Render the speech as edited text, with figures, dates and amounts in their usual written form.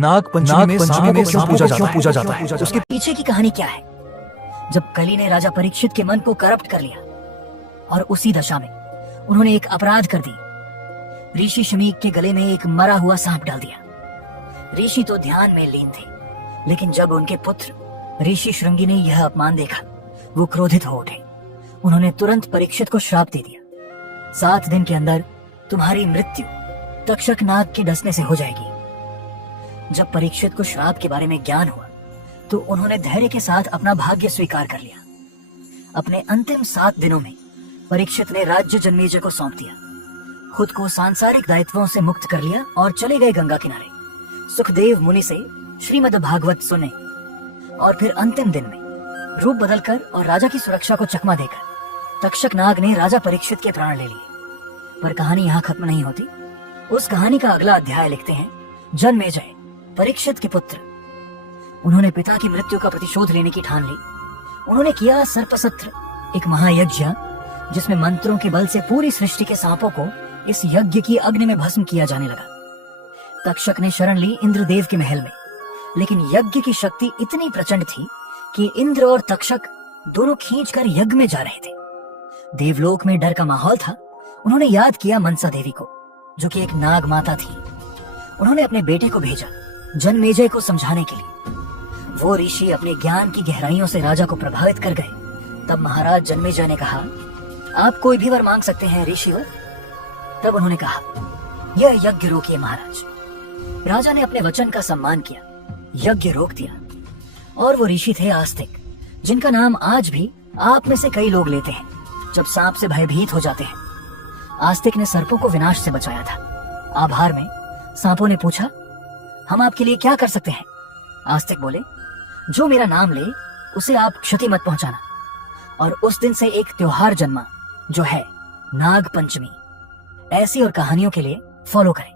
नाग पंचमी में सांपों को क्यों पूजा जाता है? उसके पीछे की कहानी क्या है? जब कली ने राजा परीक्षित के मन को करप्ट कर लिया और उसी दशा में उन्होंने एक अपराध कर दी। ऋषि शमीक के गले में एक मरा हुआ सांप डाल दिया। ऋषि तो ध्यान में लीन थे, लेकिन जब उनके पुत्र ऋषि श्रृंगी ने यह अपमान देखा, वो क्रोधित हो उठे। उन्होंने तुरंत परीक्षित को श्राप दे दिया, 7 दिन के अंदर तुम्हारी मृत्यु तक्षक नाग के डसने से हो जाएगी। जब परीक्षित को श्राप के बारे में ज्ञान हुआ तो उन्होंने धैर्य के साथ अपना भाग्य स्वीकार कर लिया। अपने अंतिम 7 दिनों में परीक्षित ने राज्य जन्मेजय को सौंप दिया, खुद को सांसारिक दायित्वों से मुक्त कर लिया और चले गए गंगा किनारे। सुखदेव मुनि से श्रीमद् भागवत सुने और फिर अंतिम दिन में रूप बदलकर और राजा की सुरक्षा को चकमा देकर तक्षक नाग ने राजा परीक्षित के प्राण ले लिए। पर कहानी यहाँ खत्म नहीं होती। उस कहानी का अगला अध्याय लिखते हैं जन्मेजय, परीक्षित के पुत्र। उन्होंने पिता की मृत्यु का प्रतिशोध लेने की ठान ली। उन्होंने किया सर्पसत्र, एक महायज्ञ जिसमें मंत्रों के बल से पूरी सृष्टि के सांपों को इस यज्ञ की अग्नि में भस्म किया जाने लगा। तक्षक ने शरण ली इंद्रदेव के महल में, लेकिन यज्ञ की शक्ति इतनी प्रचंड थी कि इंद्र और तक्षक दोनों खींचकर यज्ञ में जा रहे थे। देवलोक में डर का माहौल था। उन्होंने याद किया मनसा देवी को, जो कि एक नाग माता थी। उन्होंने अपने बेटे को भेजा जन्मेजय को समझाने के लिए। वो ऋषि अपने ज्ञान की गहराइयों से राजा को प्रभावित कर गए। तब महाराज जन्मेजय ने कहा, आप कोई भी वर मांग सकते हैं ऋषिवर। तब उन्होंने कहा, यह यज्ञ रोकिए महाराज। राजा ने अपने वचन का सम्मान किया, यज्ञ रोक दिया। और वो ऋषि थे आस्तिक, जिनका नाम आज भी आप में से कई लोग लेते हैं जब सांप से भयभीत हो जाते हैं। आस्तिक ने सर्पों को विनाश से बचाया था। आभार में सांपों ने पूछा, हम आपके लिए क्या कर सकते हैं? आस्तिक बोले, जो मेरा नाम ले उसे आप क्षति मत पहुंचाना। और उस दिन से एक त्योहार जन्मा, जो है नाग पंचमी। ऐसी और कहानियों के लिए फॉलो करें।